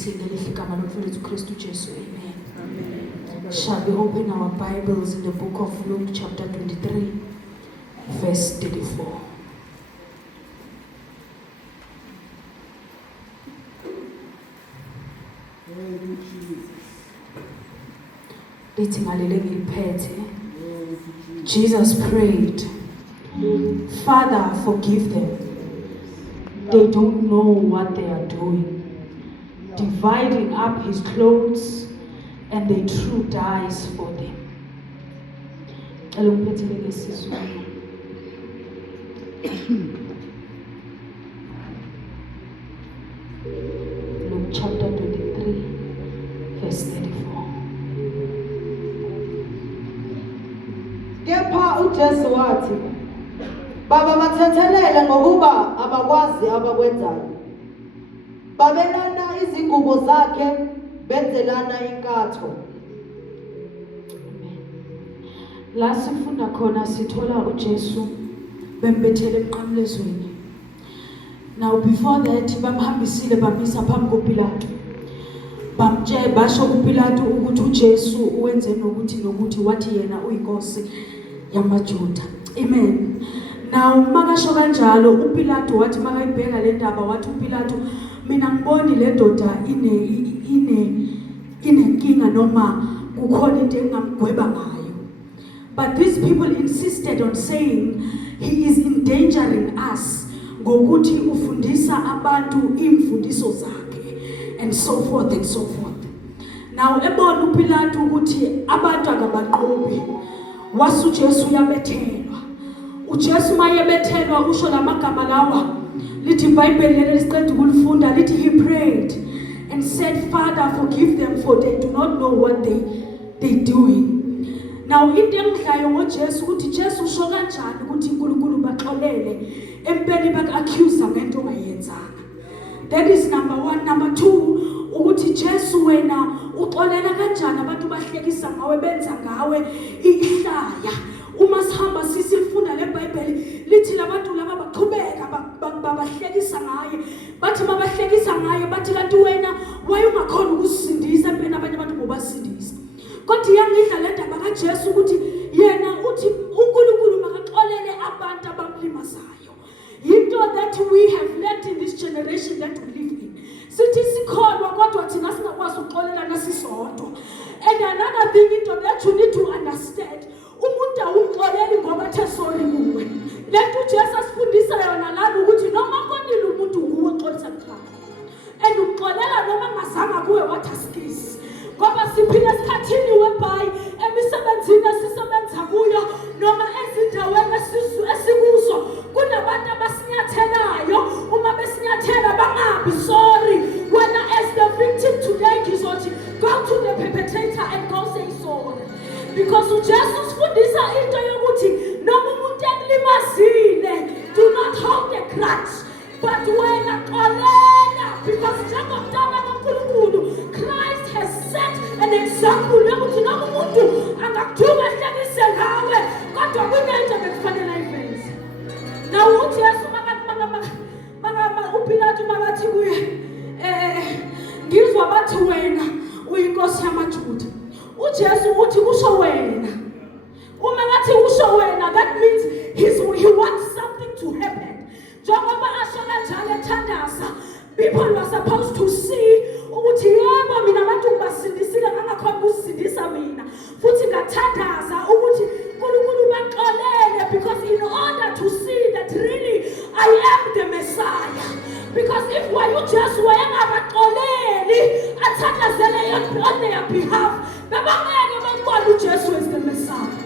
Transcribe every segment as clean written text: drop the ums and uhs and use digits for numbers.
Amen. Shall we open our Bibles in the book of Luke chapter 23, verse 34. Jesus prayed, Father, forgive them. They don't know what they are doing. Dividing up his clothes, and they threw dice for them. Luke chapter 23, verse 34. Kepha uJesu wathi, Baba bathethelele ngokuba abakwazi abakwenzayo. Babelana izingubo zakhe benzelana inkatho. La sifunda khona sithola uJesu bembethele emqamlezweni. Now before that bamhambisile bamisa phambi koPilato. Bamtshela basho kuPilato ukuthi uJesu uwenze nokuthi wathi yena uyinkosi yamaJuda. Amen. Now makasho kanjalo uPilato wathi makayibheka le ndaba wathi uPilato mina ngiboni le ndoda inenkinga noma kukhona into engamgweba ngayo. But these people insisted on saying he is endangering us ngokuthi ufundisa abantu imfundiso zakhe and so forth and so forth. Now ebona uPilato ukuthi abantu akabaqobi wasu uJesu uyabethelwa. uJesu mayebethelwa usho lamagama lawa lithi iBhayibheli lesiqeda ukulifunda lithi he prayed and said, Father, forgive them for they do not know what they doing. Now into engidlayo ngoJesu ukuthi Jesu usho kanjani ukuthi uNkulunkulu baxolele empeli bak-accuse ngento ongayenzanga. That is number 1. Number 2 ukuthi Jesu wena uxolela kanjani abantu bahlekisa ngawe benza ngawe ihlaya. Uma sihamba sisifunda leBhayibheli lithi labantu laba baqhubeka bahlekisa ngaye. Bathi mabahlekisa ngaye bathi kanti wena wayungakhona ukusindisa empela abanye abantu bobasindisa. Kodwa yangidla le ndaba kaJesu ukuthi yena uthi uNkulunkulu makaxolele abantu abamlimazayo. Into that we have learned in this generation that we live in. Sithi sikholwa kodwa thina singakwazi ukuxolela nasisodwa. And another thing into that you need to understand. Umuntu awumxoleli ngoba ethe sorry kuwe. Lethu Jesu asifundisa yona la ukuthi noma konile umuntu nguwe oxolisa kuqala. And uxolela noma ngazanga kuwe wathi asikisi. Ngoba siphila esikhathini whereby emisebenzini esisebenza kuyo noma ezindaweni esikuzo kunabantu abasinyathelayo uma besinyathela bangabi sorry wena as the victim today ngizothi go to the perpetrator and go say sorry because uJesu usifundisa into yokuthi noma umuntu ekulimazile do not hold a grudge but wena xolela because njengomntwana kaNkulunkulu Christ has set an example yokuthi noma umuntu angakuthuka ehlekise ngawe kodwa kunento bekufanele ayivenze. Now uJesu uPilato makathi kuye ngizwa bathi wena uyinkosi yamaJuda. uJesu uthi kusho wena. Uma ngathi kusho wena that means he wants something to happen. Njengoba asho kanjalo ethandaza people were supposed to see ukuthi yebo mina abantu ngibasindisile ngakho ukusindisa mina futhi ngathandaza ukuthi uNkulunkulu baxolele because in order to see that really I am the Messiah because if you just wayengabaxoleli athandazele on their behalf bebangeke bambone uJesu as the Messiah.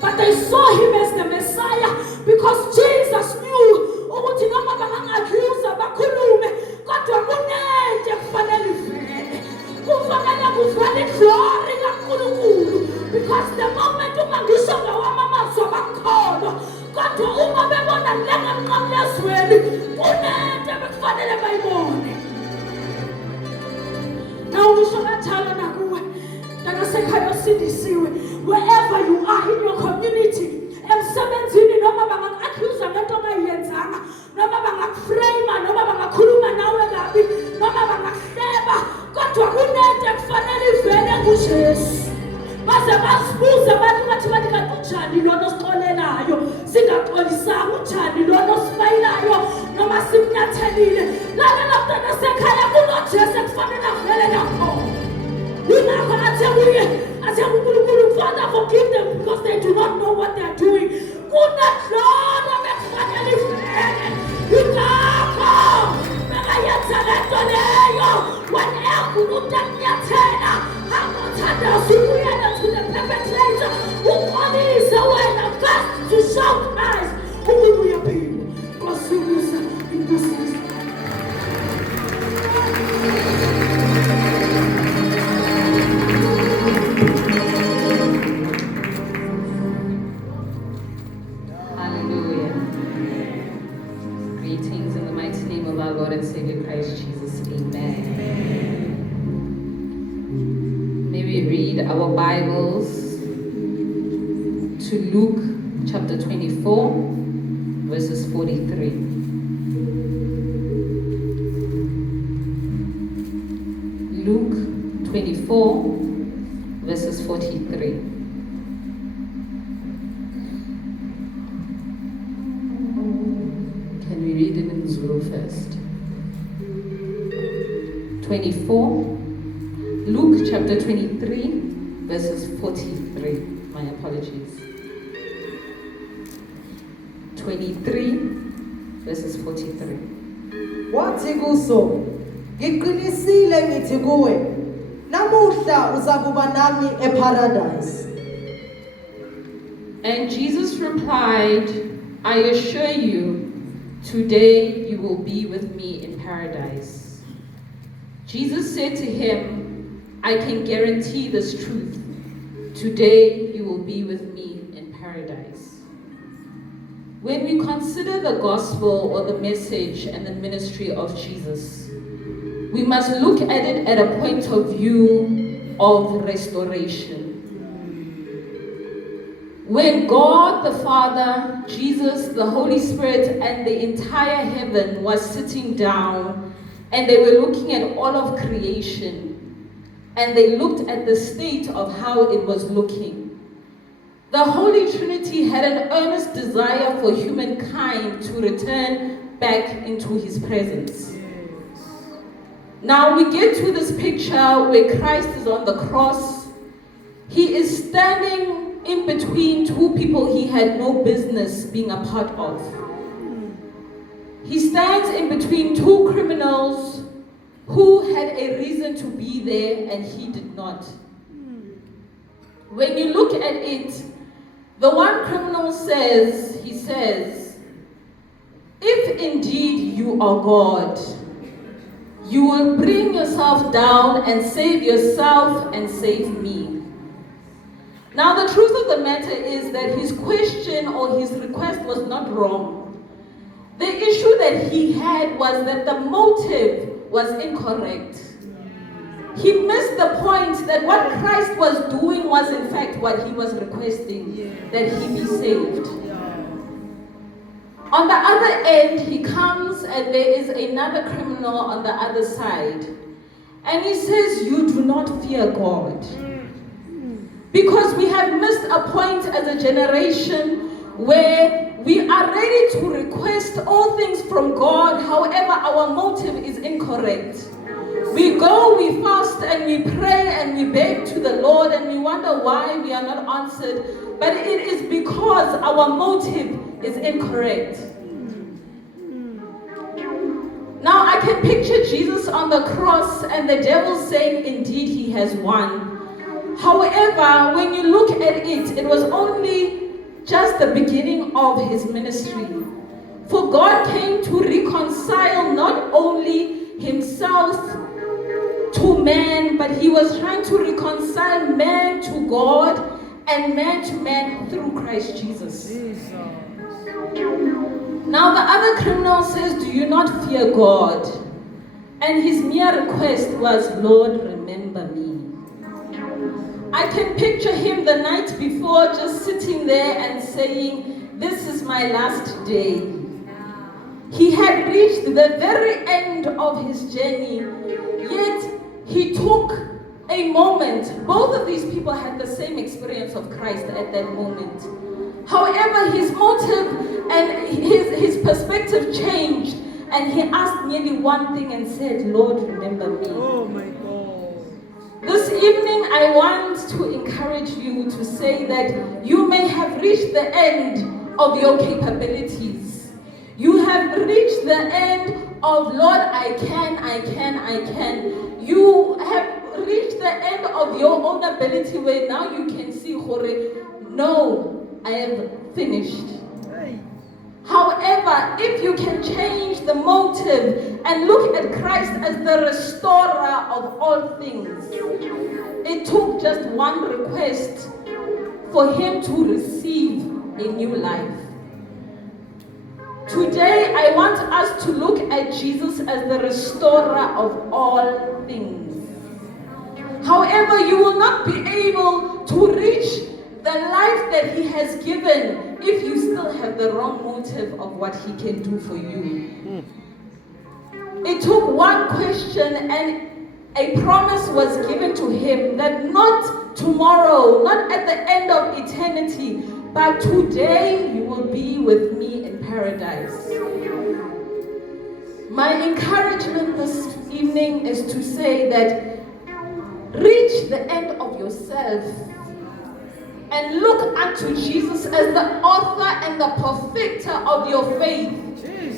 But they saw him as the Messiah because Jesus knew ukuthi noma bangaccuse bakhulume kodwa kunento kufanele ivele. Kufanele kuvele glory kaNkulunkulu because the moment uma ngisho ngawamamazwi bakholwa kodwa uma bebona lengemqamlezweni kunento bekufanele bayibone. Now ngisho kanjalo nakuwe ndakasekhaya osindisiwe wherever you are in your community emsebenzini noma bangakuaccuse ngento ongayenzanga noma bangakuframe noma bangakhuluma nawe kabi noma bangakuhle unjani lona osimayilayo noma simnyathelile lalela mntwana sekhaya kunojesu ekufanele avele nakhona yingakho athe kuye athe uNkulunkulu Father forgive them because they do not know what they are doing kunadlona bekufanele ivele yingakho bekayenza lento leyo whenever umuntu akunyathela angothandaza ukuyela to the perpetrator uqolise wena first to show Christ ukuthi uyaphila kwasikusa inkosi. Hallelujah. Greetings in the mighty name of our Lord and Savior Christ Jesus. Amen. May we read our Bibles to Luke chapter 24, verses 43. Luke 24, verses 43. Can we read it in Zulu first? 24. Luke chapter 23, verses 43. My apologies. 23, verses 43. Wathi kuso, ngiqinisile ngithi kuwe, namuhla uzakuba nami eparadise. And Jesus replied, I assure you, today you will be with me in paradise. Jesus said to him, I can guarantee this truth. Today you will be with me in paradise. When we consider the gospel or the message and the ministry of Jesus, we must look at it at a point of view of restoration. When God the Father, Jesus, the Holy Spirit, and the entire heaven was sitting down and they were looking at all of creation, and they looked at the state of how it was looking, the Holy Trinity had an earnest desire for humankind to return back into His presence. Now we get to this picture where Christ is on the cross. He is standing in between two people he had no business being a part of. He stands in between two criminals who had a reason to be there and he did not. When you look at it, the one criminal says, if indeed you are God, you will bring yourself down and save yourself and save me. Now the truth of the matter is that his question or his request was not wrong. The issue that he had was that the motive was incorrect. He missed the point that what Christ was doing was in fact what he was requesting, that he be saved. On the other end, he comes and there is another criminal on the other side. And he says, you do not fear God. Because we have missed a point as a generation where we are ready to request all things from God, however our motive is incorrect. We go, we fast, and we pray, and we beg to the Lord, and we wonder why we are not answered. But it is because our motive is incorrect. Now I can picture Jesus on the cross and the devil saying, indeed, he has won. However, when you look at it, it was only just the beginning of his ministry. For God came to reconcile not only himself to man, but he was trying to reconcile man to God and man to man through Christ Jesus. Now the other criminal says, do you not fear God? And his mere request was, Lord, remember me. I can picture him the night before just sitting there and saying, this is my last day. He had reached the very end of his journey, yet he took a moment. Both of these people had the same experience of Christ at that moment. However, his motive and his perspective changed, and he asked merely one thing and said, Lord, remember me. Oh my God. This evening, I want to encourage you to say that you may have reached the end of your capabilities. You have reached the end of, Lord, I can. You have reached the end of your own ability where now you can see, no, I have finished. However, if you can change the motive and look at Christ as the restorer of all things, it took just one request for him to receive a new life. Today, I want us to look at Jesus as the restorer of all things. However, you will not be able to reach the life that he has given if you still have the wrong motive of what he can do for you. It took one question and a promise was given to him that not tomorrow, not at the end of eternity, but today you will be with me in paradise. My encouragement this evening is to say that reach the end of yourself and look unto Jesus as the author and the perfecter of your faith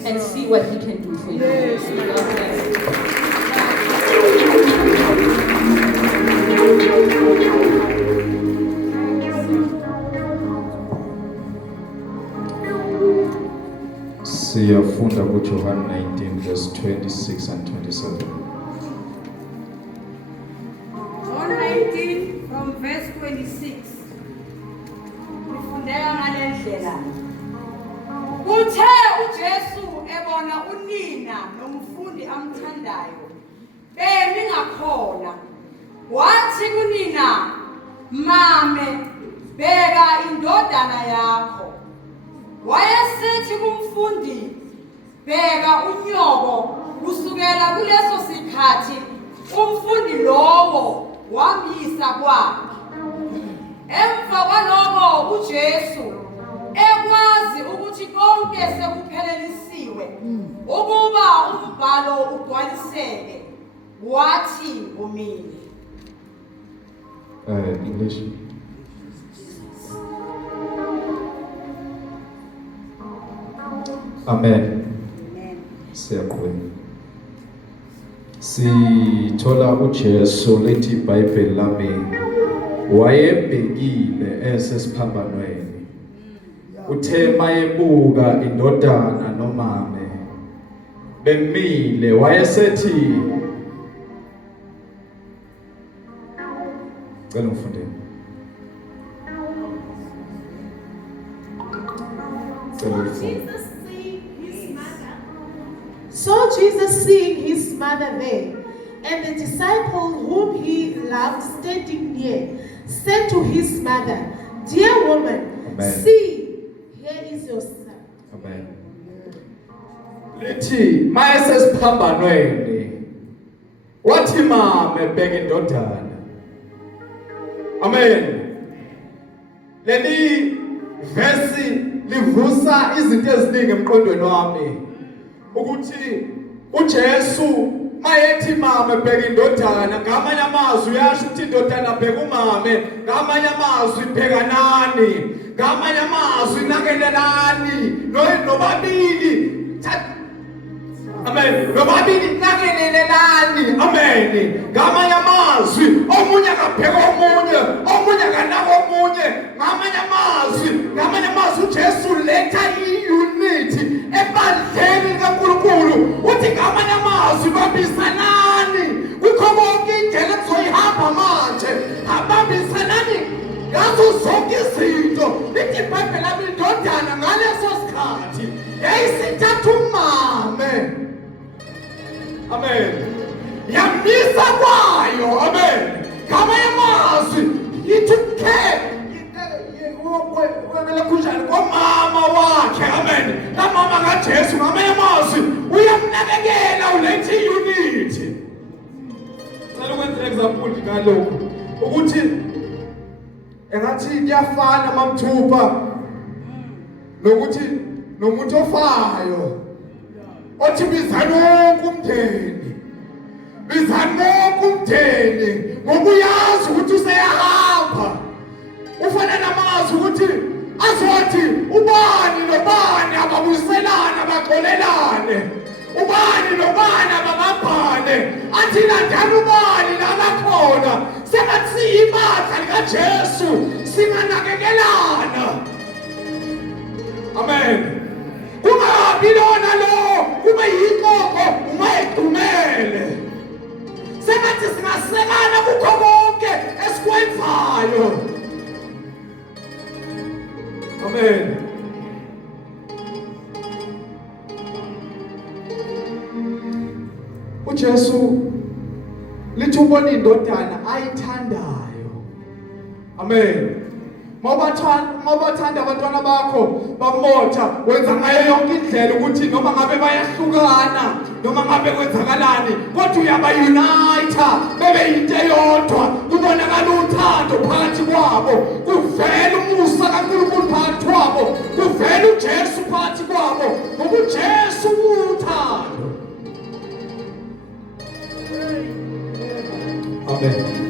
and see what he can do for you. Siyafunda kuJohn 19 verse 26 and 27. John 19 from verse 26. Ngifundeka ngale ndlela. Uthe uJesu ebona unina nomfundi amthandayo bemi ngakhona. Wathi kunina, "Mame, bheka indodana yakho." Wayesethi kumfundi, "Bheka unyoko." Kusukela kuleso sikhathi umfundi lowo wamyisa kwakhe. Emva kwalokho uJesu ekwazi ukuthi konke sekuphelelisiwe ukuba umbhalo ugcwaliseke, wathi kumina. English. Amen. Siyaqhubeka. Sithola uJesu lethi iBhayibheli lami wayebhekile esesiphambanweni. Uthe mayebuka indodana nomame bemile wayesethi cela ngifundeni. So Jesus seeing his mother there, and the disciple whom he loved standing near, said to his mother, "Dear woman, Amen. see, here is your son." Amen. Lethi mayesesiphambanweni wathi mama bheka indodana. Amen. Leli verse livusa izinto eziningi emqondweni wami ukuthi uJesu mayethi mama bheka indodana, ngamanye amazwi uyasho ukuthi indodana bheka umame, ngamanye amazwi bheka nani, ngamanye amazwi nakelelani nobabili. Amen. Nobabili nakelelelani. Amen. Ngamanye amazwi omunye akabheka omunye, omunye akanaka omunye. Ngamanye amazwi uJesu letha i-unity ebandleni kaNkulunkulu. Uthi ngamanye amazwi babambisanani kukho konke indlela ekuzoyihamba manje. Abambisanani ngazo zonke izinto. Lithi iBhayibheli lami indodana ngaleso sikhathi yayisithatha umame. Amen. Yamisa kwayo. Amen. Ngamanye amazwi it took care komama wakhe. Amen. Kamama kaJesu ngamanye amazwi uyamnakekela ulethe i-unity. Ngicela ukwenza example ngalokho ukuthi engathi kuyafana mamthupha nokuthi nomuntu ofayo othi bizani wonke umndeni ngokuyazi ukuthi useyahamba ufana namazi ukuthi azothi ubani nobani ababuyiselana baxolelane ubani nobani ababambane athi landani ubani labakhona sengathi siyibandla likaJesu singanakekelana. Amen. Kungabi lona lo kube yinqoko ungayidumele sengathi singasekana kukho konke esikwenzayo. Amen. uJesu lithi ubona indodana ayithandayo. Amen. Mawubathanda abantwana bakho bamotha wenza ngayo yonke indlela ukuthi noma ngabe bayahlukana noma ngabe kwenzakalani kodwa uyabayunitha bebe into eyodwa kubonakala uthando phakathi kwabo kuvela umusa kaNkulunkulu phakathi kwabo kuvela uJesu phakathi kwabo ngoba uJesu uthando. Amen.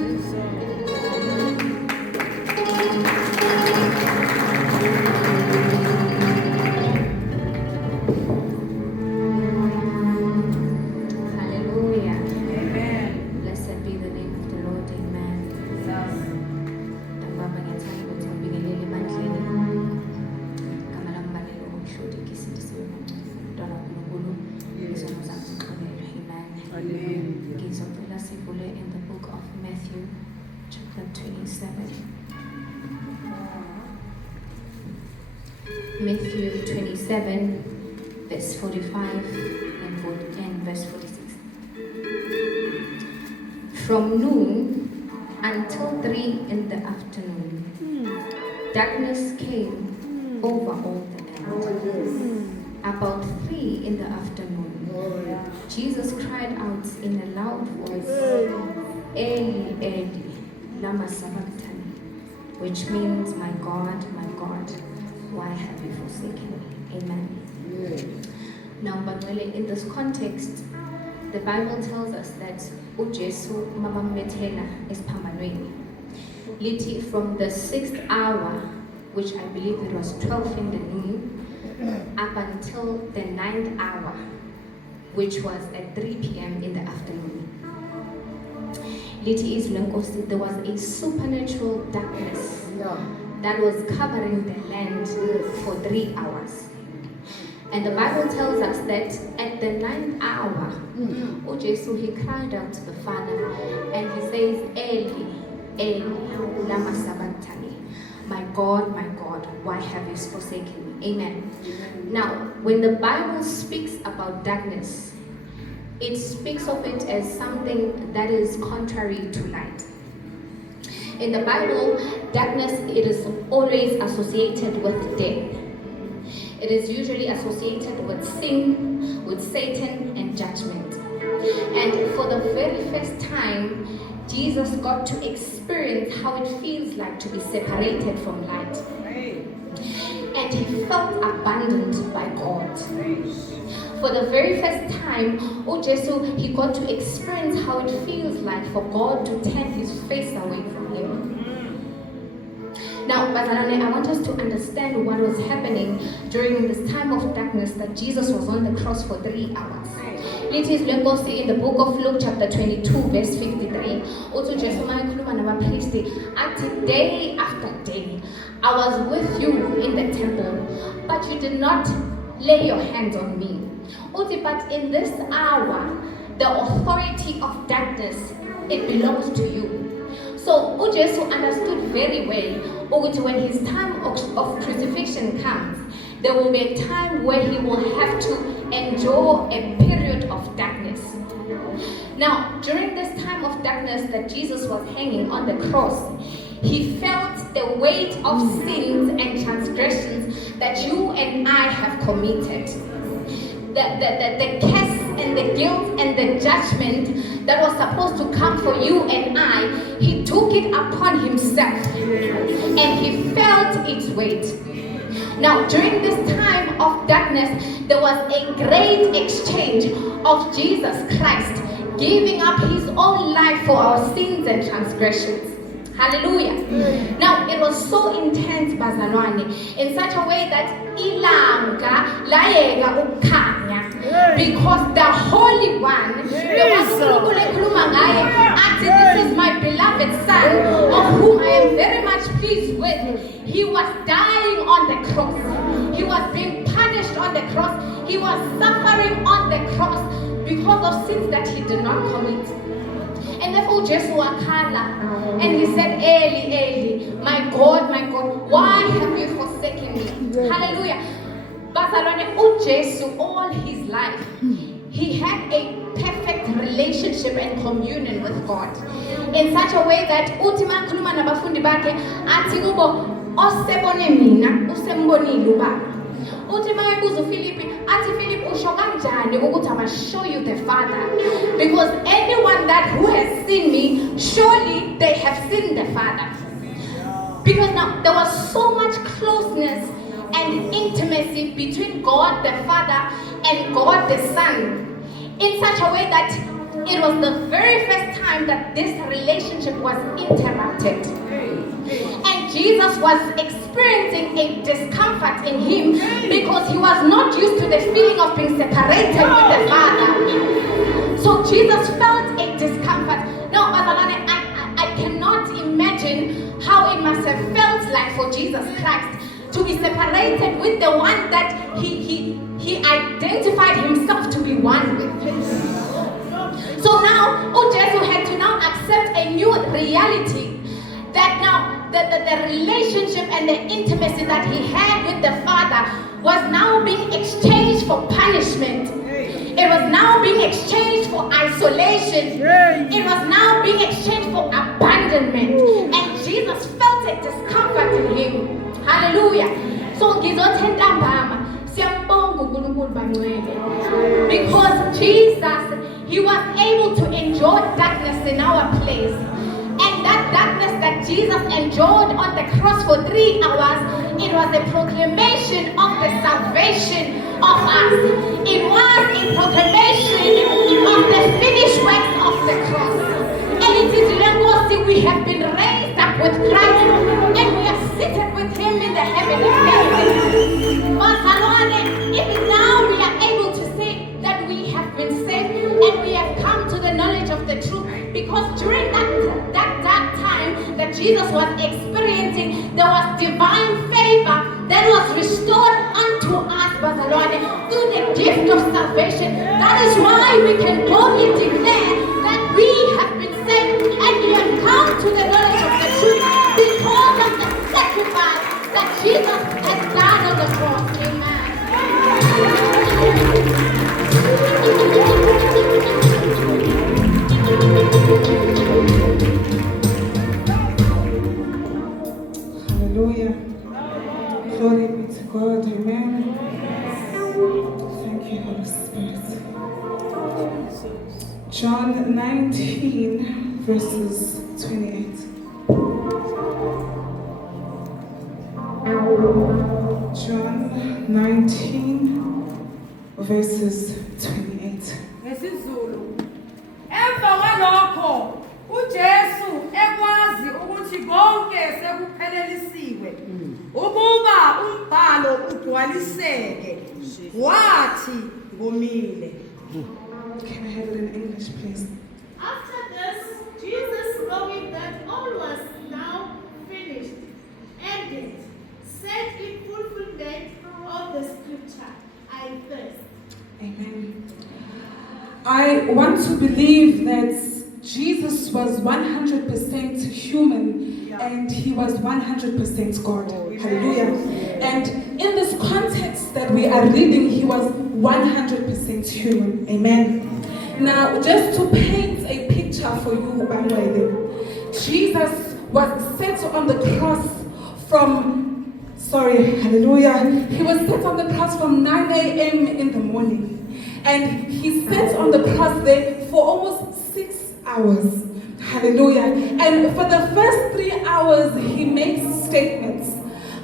In the book of Matthew, chapter 27. Matthew 27, verse 45 and verse 46. From noon until 3 in the afternoon, darkness came over all the land. About 3 in the afternoon, Jesus cried out in a loud voice, Eli, Eli, lama sabachthani, which means, my God, why have you forsaken me? Amen. Now, Banwele, in this context, the Bible tells us that uJesu mama methena is pamanweni. Liti from the 6th hour, which I believe it was 12 in the noon, up until the 9th hour, which was at 3 p.m. in the afternoon. Liti is Lenkosi, there was a supernatural darkness that was covering the land for 3 hours. And the Bible tells us that at the 9th hour, uJesu, he cried out to the Father and he says, Eli, Eli, lama sabachthani, my God, why have you forsaken me? Amen. Now, when the Bible speaks about darkness, it speaks of it as something that is contrary to light. In the Bible, darkness, it is always associated with death. It is usually associated with sin, with Satan, and judgment. And for the very first time, Jesus got to experience how it feels like to be separated from light. And he felt abandoned by God. For the very first time, uJesu, he got to experience how it feels like for God to turn his face away from him. Now, Bazalane, I want us to understand what was happening during this time of darkness that Jesus was on the cross for 3 hours. It is Lenkosi in the book of Luke chapter 22 verse 53. Also Jesu mayikhuluma nabaphristi athi day after day I was with you in the temple, but you did not lay your hands on me. Uthi, but in this hour, the authority of darkness, it belongs to you. So uJesu understood very well ukuthi when his time of crucifixion comes, there will be a time where he will have to endure a period of darkness. Now, during this time of darkness that Jesus was hanging on the cross, he felt the weight of sins and transgressions that you and I have committed. The curse and the guilt and the judgment that was supposed to come for you and I, he took it upon himself and he felt its weight. Now, during this time of darkness, there was a great exchange of Jesus Christ giving up his own life for our sins and transgressions. Hallelujah. Now, it was so intense, bazalwane, in such a way that ilanga layeka ukukhanya, because the Holy One, the one uNkulunkulu ekhuluma ngaye athi, this is my beloved Son, of whom I am very much pleased with, he was dying on the cross. He was being punished on the cross. He was suffering on the cross because of sins that he did not commit. And therefore Jesus wakhala, and he said, Eli, Eli, my God, why have you forsaken me? Hallelujah. Bazalwane, uJesu all his life, he had a perfect relationship and communion with God. In such a way that uthi makhuluma nabafundi bakhe athi kubo, osebone mina usembonile ubaba. Uthi mayebuza uFilipi athi, Philip usho kanjani ukuthi I must show you the Father? Because anyone that who has seen me, surely they have seen the Father. Because now there was so much closeness and intimacy between God the Father and God the Son, in such a way that it was the very first time that this relationship was interrupted. And Jesus was experiencing a discomfort in him because he was not used to the feeling of being separated with the Father. So Jesus felt a discomfort. Now, bazalwane, I cannot imagine how it must have felt like for Jesus Christ to be separated with the one that he identified himself to be one with. So now, uJesu had to now accept a new reality, that now the relationship and the intimacy that he had with the Father was now being exchanged for punishment. It was now being exchanged for isolation. It was now being exchanged for abandonment. And Jesus felt a discomfort in him. Hallelujah. So ngizothenta mbama siyambonga uNkulunkulu bangcwele, because Jesus, he was able to enjoy darkness in our place. And that darkness that Jesus endured on the cross for 3 hours, it was a proclamation of the salvation of us. It was a proclamation of the finished works of the cross. And it is Lengosi, we have been raised up with Christ, and we are seated with him in the heavenly places. Barcelona, even now we are able to say that we have been saved and we have come to the knowledge of the truth, because during that dark time that Jesus was experiencing, there was divine favor that was restored unto us, Barcelona, through the gift of salvation. That is why we can boldly declare that we have been saved and we have come to the knowledge of the truth because of the sacrifice that Jesus has done on the cross. Amen. Hallelujah. Glory be to God. Amen. Thank you, Holy Spirit. John 19, verses 28. John 19, verses 28. ngesizulu. Emva kwalokho uJesu ekwazi ukuthi konke sekuphelelisiwe ukuba umbhalo ugcwaliseke, wathi ngomile. Can I have it in English, please? After this, Jesus, knowing that all was now finished, ended, said in fulfillment of the scripture, I thirst. Amen. I want to believe that Jesus was 100% human and he was 100% God. Hallelujah. And in this context that we are reading, he was 100% human. Amen. Now, just to paint a picture for you, Jesus was set on the cross hallelujah. He was set on the cross from 9 a.m. in the morning. And he sat on the cross there for almost 6 hours. Hallelujah. And for the first 3 hours, he makes statements.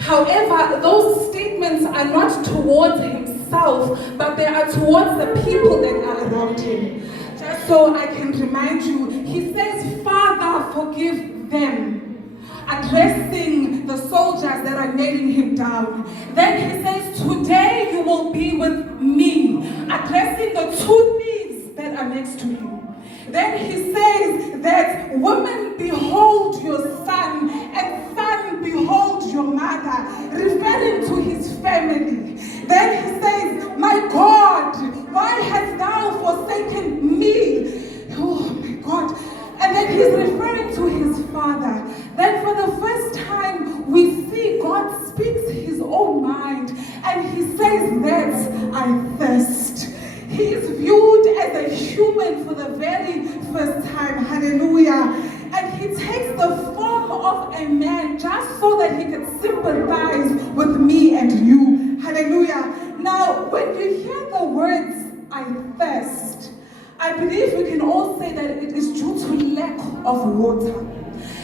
However, those statements are not towards himself, but they are towards the people that are around him. Just so I can remind you, he says, Father, forgive them, addressing the soldiers that are nailing him down. Then he says, today you will be with me, addressing the two thieves that are next to him. Then he says that woman, behold your son, and son, behold your mother, referring to his family. Then he says, my God, why hast thou forsaken me? Oh my God. And then he's referring to his father. Then for the first time, we see God speaks his own mind, and he says that I thirst. He is viewed as a human for the very first time. Hallelujah. And he takes the form of a man just so that he can sympathize with me and you. Hallelujah. Now, when you hear the words, I thirst, I believe we can all say that it is due to lack of water.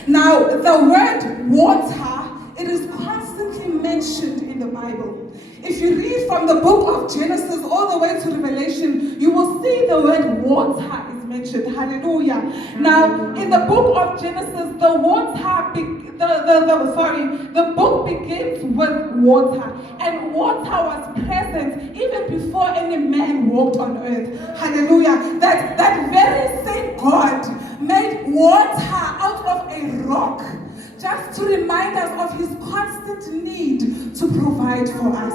Now, the word water, it is constantly mentioned in the Bible. If you read from the book of Genesis all the way to Revelation, you will see the word water is mentioned. Hallelujah. Now, in the book of Genesis, the book begins with water. And water was present even before any man walked on earth. Hallelujah. That very same God made water out of a rock, just to remind us of his constant need to provide for us.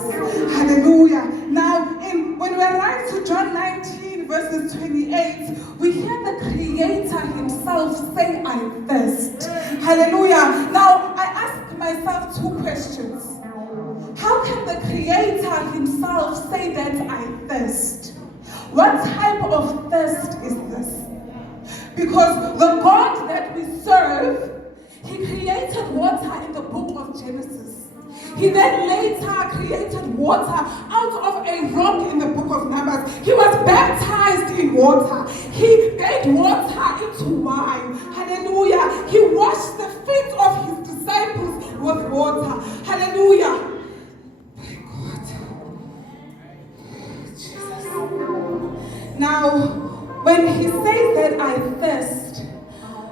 Hallelujah. Now, when we arrive to John 19, verses 28, we hear the Creator himself say, I thirst. Hallelujah. Now, I ask myself two questions. How can the Creator himself say that I thirst? What type of thirst is this? Because the God that we serve, he created water in the book of Genesis. He then later created water out of a rock in the book of Numbers. He was baptized in water. He made water into wine. Hallelujah. He washed the feet of his disciples with water. Hallelujah. My God. Jesus. Now, when he says that I thirst,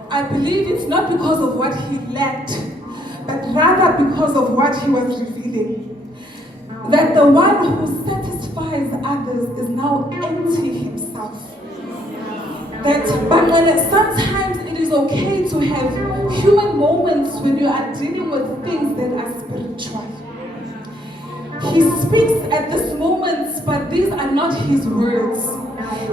I believe it's not because of what he lacked, but rather because of what he was revealing. That the one who satisfies others is now empty himself. But sometimes it is okay to have human moments when you are dealing with things that are spiritual. He speaks at this moment, but these are not his words.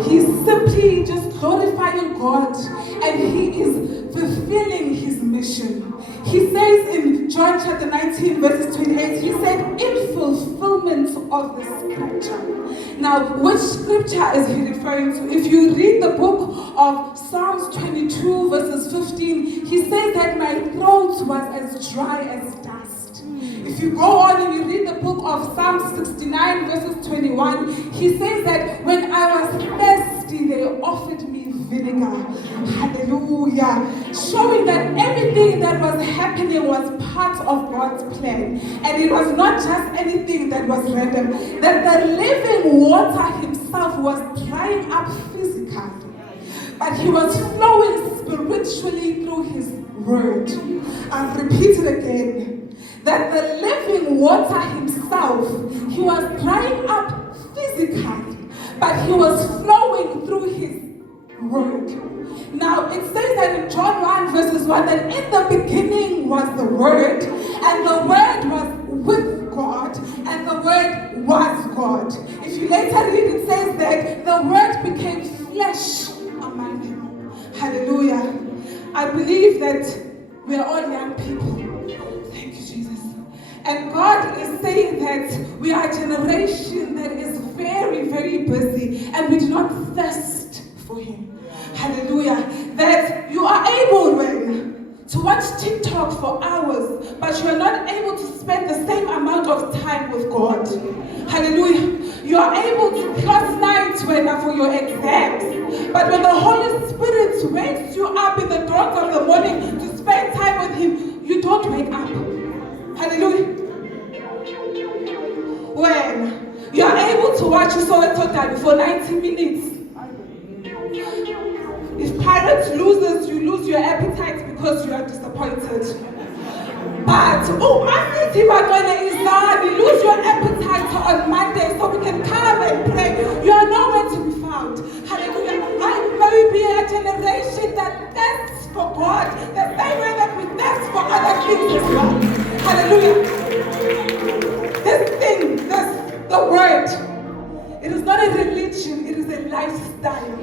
He's simply just glorifying God, and he is fulfilling his mission. He says in John chapter 19, verses 28, he said, in fulfillment of the scripture. Now, which scripture is he referring to? If you read the book of Psalms 22, verses 15, he says that my throat was as dry as dust. If you go on and you read the book of Psalm 69, verses 21, he says that when I was thirsty, they offered me vinegar. Hallelujah. Showing that everything that was happening was part of God's plan. And it was not just anything that was random. That the living water himself was drying up physically, but he was flowing spiritually through his word. I'll repeat it again. That the living water himself, he was drying up physically, but he was flowing through his word. Now, it says that in John 1, verses 1, that in the beginning was the word, and the word was with God, and the word was God. If you later read, it says that the word became flesh among them. Hallelujah. I believe that we are all young people. Thank you, Jesus. And God is saying that we are a generation that is very, very busy, and we do not thirst for him. Hallelujah. That you are able to watch TikTok for hours, but you are not able to spend the same amount of time with God. Hallelujah. You are able to cross nights for your exams, but when the Holy Spirit wakes you up in the dawn of the morning to spend time with him, you don't wake up. Hallelujah. to watch Soweto Derby for 90 minutes. If Pirates loses, you lose your appetite because you are disappointed. But, Man City is now, you lose your appetite on Monday so we can come and pray. You are nowhere to be found. Hallelujah. May we be a generation that thirsts for God, the same way that we thirst for other things as well. Hallelujah. The word, it is not a religion, it is a lifestyle.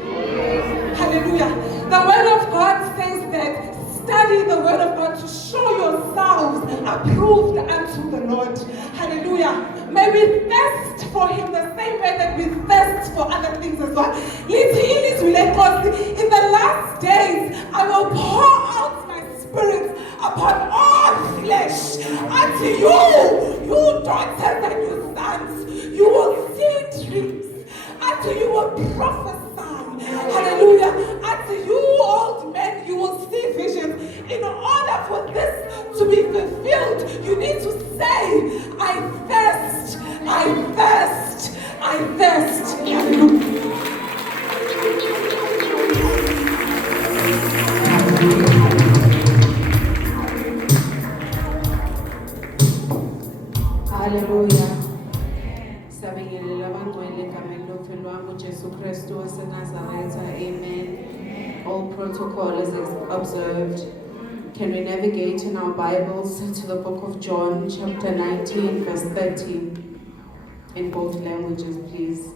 Hallelujah. The word of God says that study the word of God to show yourselves approved unto the Lord. Hallelujah. May we thirst for him the same way that we thirst for other things as well. In the last days, I will pour out my spirit upon all flesh. Unto you daughters and you sons, you will see dreams. Unto you will prophesy. Hallelujah. Unto you old men, you will see visions. In order for this to be fulfilled, you need to say, I thirst, I thirst, I thirst. Hallelujah. Hallelujah. Sabingelela abangcwele egameni lomfelo wami uJesu Kristu waseNazaretha. Amen. All protocol is observed. Can we navigate in our Bibles to the book of John, chapter 19, verse 30, in both languages, please?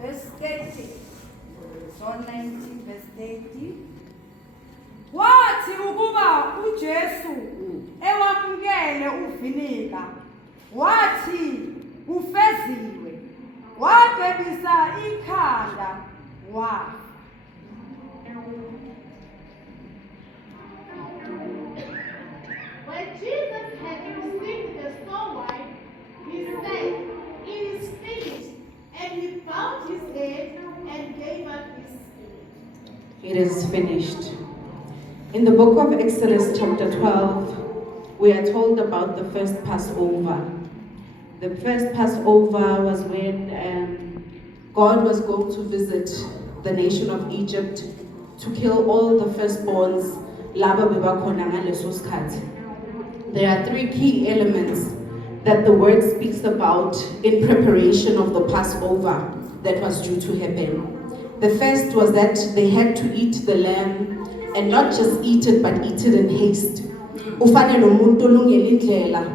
Verse 30. John 19, verse 30. Wathi ukuba uJesu ewamkele uViniga, wathi ufeziwe, wagebisa ikhanda wafa. When Jesus had received the soul wine, he said, "It is finished," and he bowed his head and gave up his spirit. It is finished. In the book of Exodus chapter 12, we are told about the first Passover. The first Passover was when God was going to visit the nation of Egypt to kill all the firstborns. There are three key elements that the word speaks about in preparation of the Passover that was due to happen. The first was that they had to eat the lamb, and not just eat it, but eat it in haste. Ufane nomuntu olungela indlela,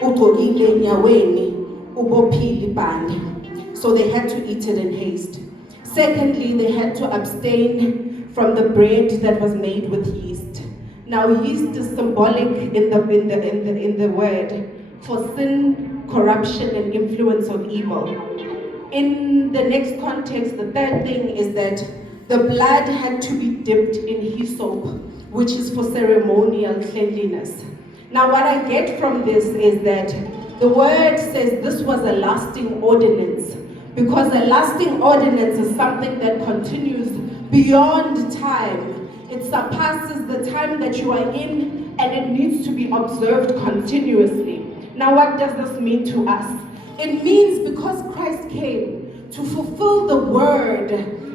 ugqokile enyaweni, ubophile ibhande. So they had to eat it in haste. Secondly, they had to abstain from the bread that was made with yeast. Now, yeast is symbolic in the word for sin, corruption, and influence of evil. In the next context, the third thing is that the blood had to be dipped in hyssop, which is for ceremonial cleanliness. Now, what I get from this is that the word says this was a lasting ordinance, because a lasting ordinance is something that continues beyond time. It surpasses the time that you are in, and it needs to be observed continuously. Now, what does this mean to us? It means because Christ came to fulfill the word,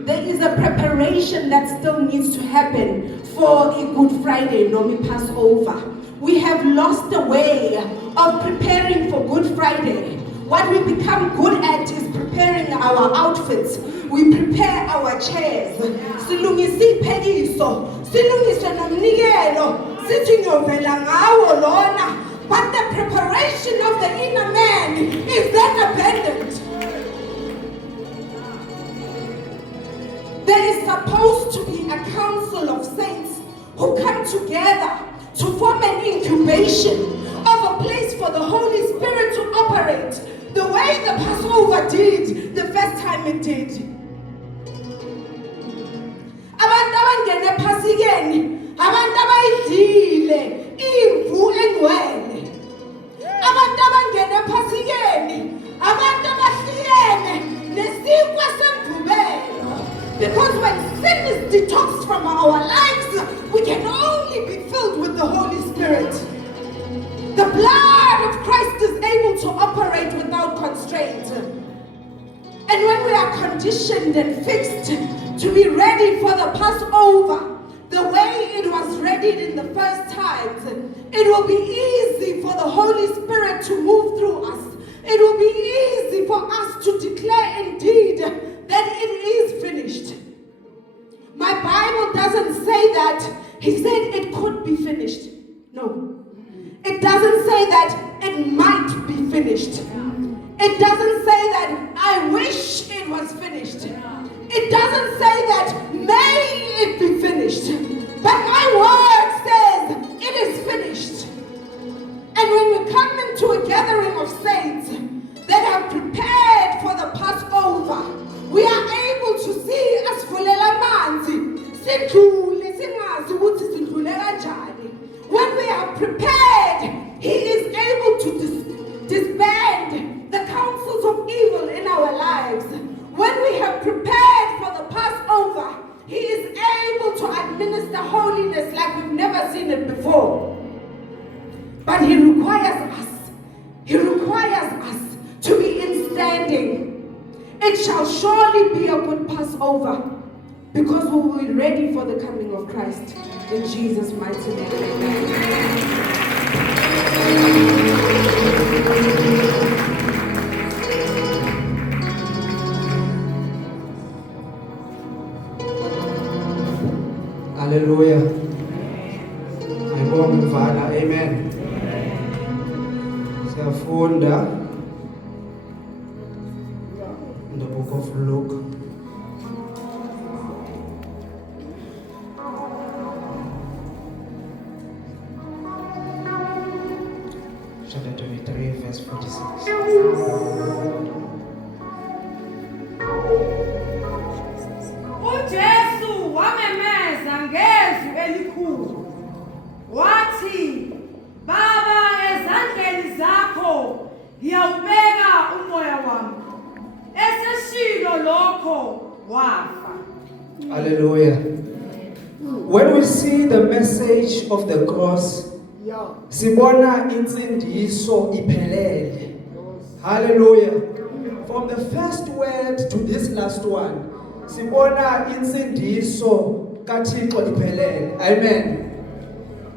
there is a preparation that still needs to happen for a Good Friday, Nomi Passover. We have lost the way of preparing for Good Friday. What we become good at is preparing our outfits. We prepare our chairs. Silungisi phekiso, silungise nomnikelo, sithi ngiyovela ngawo lona. But the preparation of the inner man is then abandoned. There is supposed to be a council of saints who come together to form an incubation of a place for the Holy Spirit to operate the way the Passover did the first time it did. Abantu abangena ephasikeni, abantu abayidlile imvu engcwele. Abantu abangena ephasikeni, abantu abahliyene nesinkwa semvubelo. Because when sin is detoxed from our lives, we can only be filled with the Holy Spirit. The blood of Christ is able to operate without constraint. conditioned and fixed to be ready for the Passover the way it was readied in the first times, it will be easy for the Holy Spirit to move through us. It will be easy for us to declare indeed that it is finished. My Bible doesn't say that. He said it could be finished. No. It doesn't say that it might be finished. It doesn't say that I wish it was finished. It doesn't say that may it be finished. But my word says it is finished. And when we come into a gathering of saints that have prepared for the Passover, we are able to see as fulela manzi. When we are prepared, He is able to disband the counsels of evil in our lives. When we have prepared for the Passover, He is able to administer holiness like we've never seen it before. But He requires us to be in standing. It shall surely be a good Passover, because we will be ready for the coming of Christ. In Jesus' mighty name, amen. Hallelujah. Ayibonge mfana, amen. Siyafunda in the book of Luke. Chapter 23, verse 46. uJesu wamemeza ngezwi elikhulu wathi, Baba, ezandleni zakho ngiyawubeka umoya wami. Eseshilo lokho wafa. Hallelujah. When we see the message of the cross, sibona insindiso iphelele. Hallelujah. From the first word to this last one, sibona insindiso kaThixo iphelele. Amen.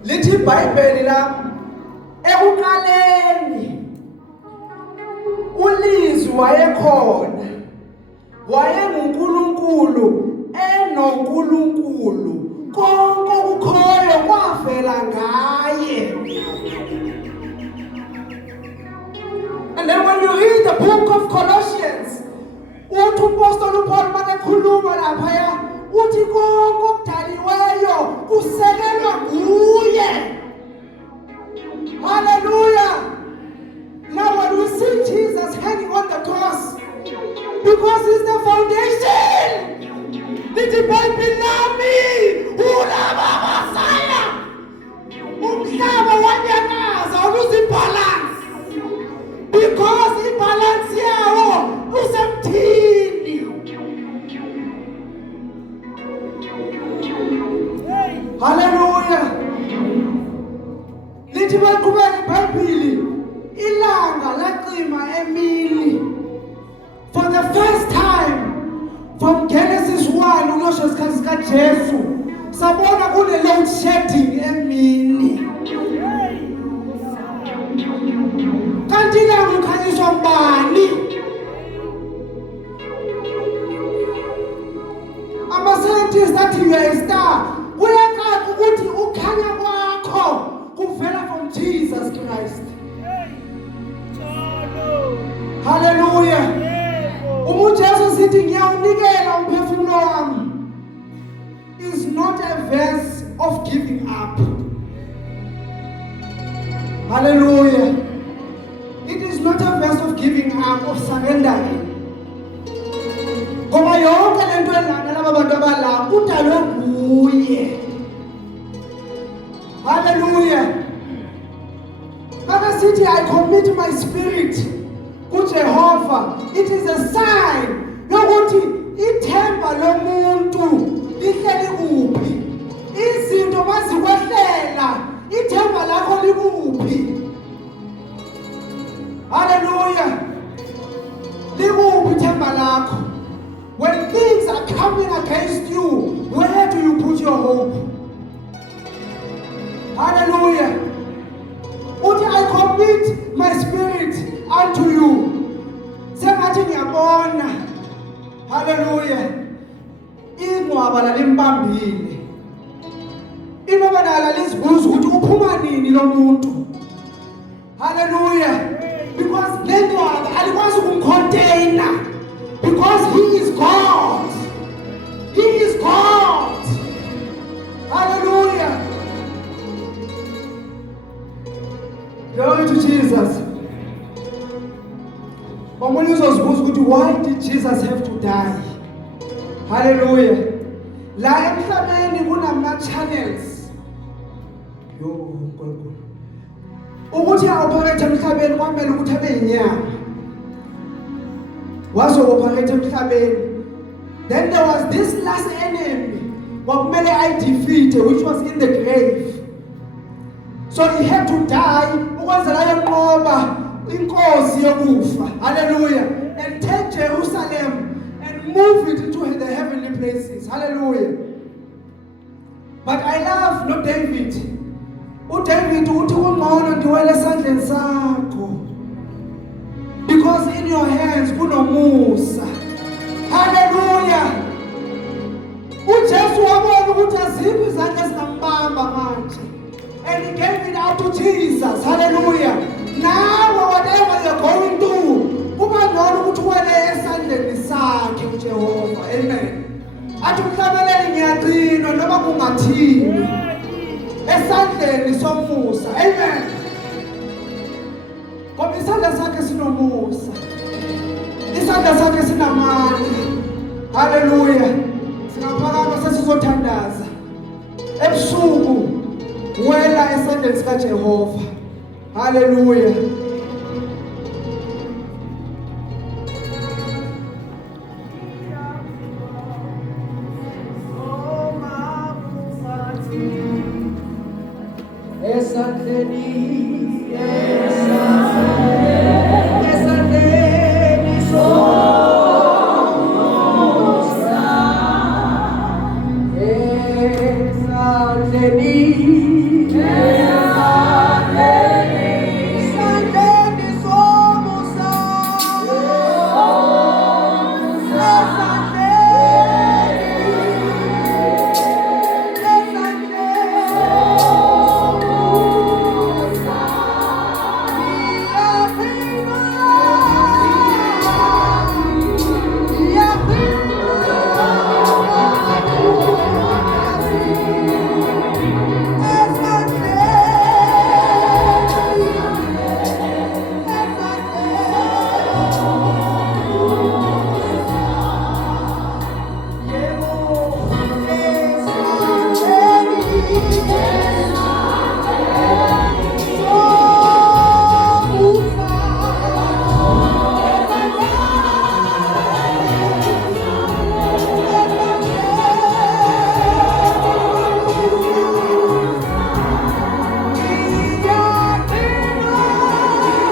Lithi iBhayibheli lam ekuqaleni ulizwi wayekhona, wayenguNkulunkulu enoNkulunkulu, konke okukhoyo kwavela ngaye. And then when you read the book of Colossians, uthi uPaul Paul makekhuluma laphaya uthi konke okudaliweyo kusekelwa nguye. Hallelujah. Now when we see Jesus hanging on the cross, because He's the foundation, lithi iBhayibheli lami ulaba Messiah, umhlaba wanyakaza uluzibalance, because ibalance yawo usemthini. Hallelujah. Lithi baqhubeka iBhayibheli, ilanga laqima emini. For the first time, from Genesis 1 ukuyosho isikhathi sikaJesu, sabona kune load shedding emini. Kanti ke ukukhanyiswa ngubani? Ama-scientists athi you are a star. Kuyaqala ukuthi ukukhanya kwakho kuvela from Jesus Christ. Hallelujah. UJesu sithi ngiyawunikela umphefumulo wami is not a verse of giving up. Hallelujah. It is not a verse of giving up, of surrendering. Ngoba yonke lento elana laba bantu abala kudalwe nguye. Hallelujah. Baba sithi I commit my spirit kuJehova. It is a sign yokuthi ithemba lomuntu lihleli kuphi. Izinto mazikwehlela, ithemba lakho likuphi. Hallelujah. Likuphi ithemba lakho? commit my spirit unto you. Sengathi ngiyabona. Hallelujah. Ingcwaba lalimbambile. Ingoba nala lizibuza ukuthi uphuma nini lo muntu. Hallelujah. Because lengcwaba alikwazi ukumcontainer. Because he is God. He is God. Hallelujah. Glory to Jesus. Omunye uzozibuza ukuthi why did Jesus have to die? Hallelujah. La emhlabeni kunama channels. Yo nkulunkulu. Ukuthi awuphakathi emhlabeni kwamele ukuthi abe inyama. Wazophakathi emhlabeni. Then there was this last enemy wakumele ayidefeat, which was in the grave. So he had to die ukwenzela yenqoba inkosi yokufa. Hallelujah. And take Jerusalem and move it into the heavenly places. Hallelujah. But I love not David. David uthi kungcono ndiwele esandleni sakho. Because in your hands kunomusa. Hallelujah. uJesu wabona ukuthi aziphi izandla ezingambamba manje. And he gave it out to Jesus. Hallelujah. Now whatever you're going through, kuba ngcono ukuthi uwele esandleni sakhe uJehova. Amen. Athi umhlabeleli ngiyaqina noma kungathini. Esandleni somusa. Amen. Ngoba isandla sakhe sinomusa. Isandla sakhe sinamandla. Hallelujah. Singaphakama sesizothandaza. Ebusuku wela esandleni sikaJehova. Hallelujah.